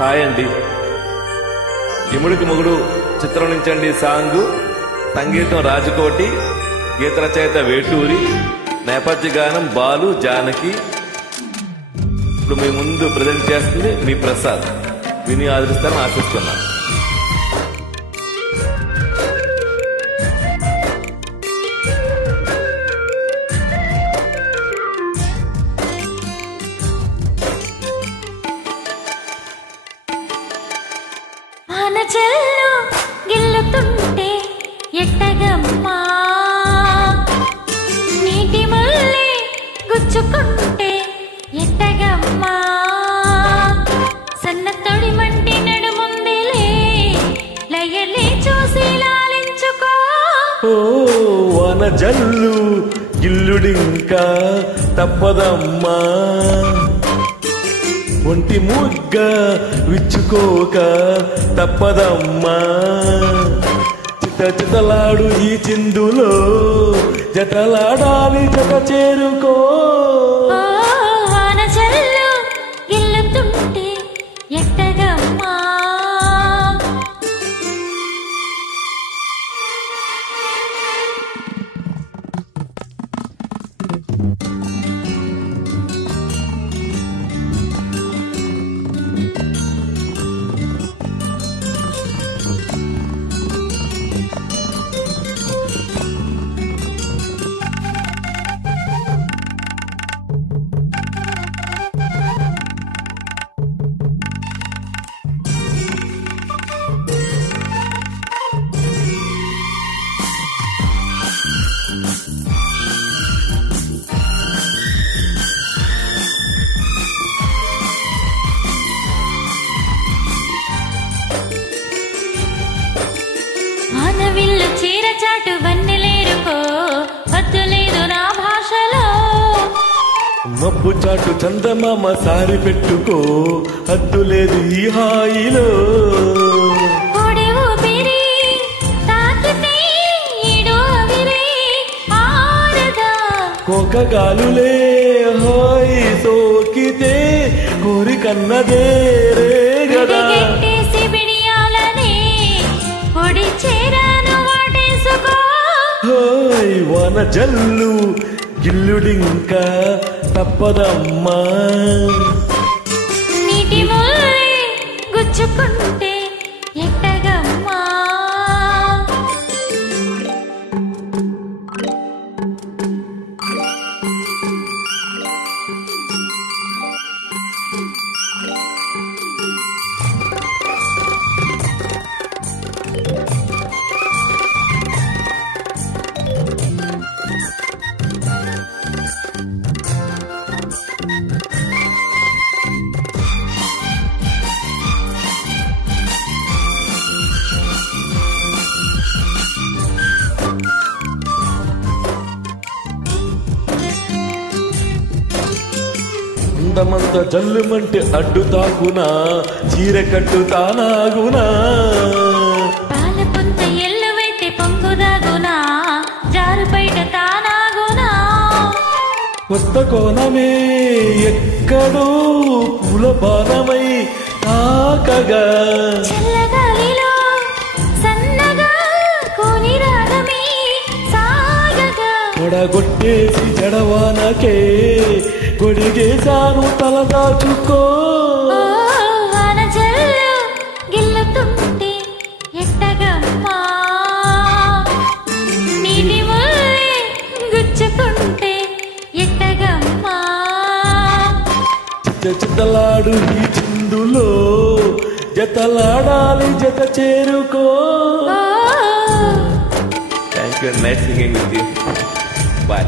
Hi అండి. యముడికి మొగుడు చిత్రం నుంచండి సాంగ్. సంగీతం రాజకోటి, గీత రచయిత వేటూరి, నేపథ్య గానం బాలు జానకి. ఇప్పుడు మీ ముందు ప్రజెంట్ చేస్తుంది మీ ప్రసాద్. విని ఆదరిస్తారని ఆశిస్తున్నాను. ఆనచెల్లు గిల్లుతుంటే ఎట్టగమ్మా, నీటి ముల్లి గుచ్చుకుంటే ఎట్టగమ్మా, సన్న తొడి మంటి నడుముందిలే లయలే చూసి లాలించుకో. ఓ వాన జల్లు గిల్లుడింకా తప్పదమ్మా, ఒంటి ముగ్గ విచ్చుకోక తప్పదమ్మా, చిత చితలాడు ఈ చిందులో జతలాడాలి జత చేరుకో. ఆనచెల్లు గిల్లుతుంటే ఎట్టగమ్మా. ఆనవిల్లు చీర చాటు వన్నెలేరుకో, హద్దు లేదు నా భాషలో. మబ్బు చాటు చందమామ సారి పెట్టుకో, హద్దు లేదు ఈ హాయిలో. కోడి ఊపిరి తాకితే ఈడు ఆవిరి ఆరదా, కోకగాలులే హాయి సోకితే కోరికన్నదే రే గదా. గెట్టేసి బిడియాలని పొడి చేరాను వాటేసుకో. హాయ్ వాన జల్లు గిల్లుడింకా తప్పదమ్మా, నీటి ముల్లి గుచ్చుకుంటే ఎట్టగమ్మా. అందమంత జల్లుమంటే అడ్డు తాకునా, చీర కట్టు తానాగునా. పాల పొంత ఎల్లువైతే పొంగుదాగునా, జారు బయట తానాగునా. కొత్త కోణమే ఎక్కడో పూల బాణమై తాకగా, చల్లగాలిలో సన్నగా కోని రాగమే సాగగా. పొడగొట్టేసి జడవానకే గొడిగేశాను తల దాచుకో. ఆనచెల్లు గిల్లుతుంటే ఎట్టగమ్మా, నీటి ముల్లి గుచ్చుకుంటే ఎట్టగమ్మా. చిత్త చిత్తలాడు ఈ చిందులో జతలాడాలి జత చేరుకో. Thank you. Nice singing with you. Bye.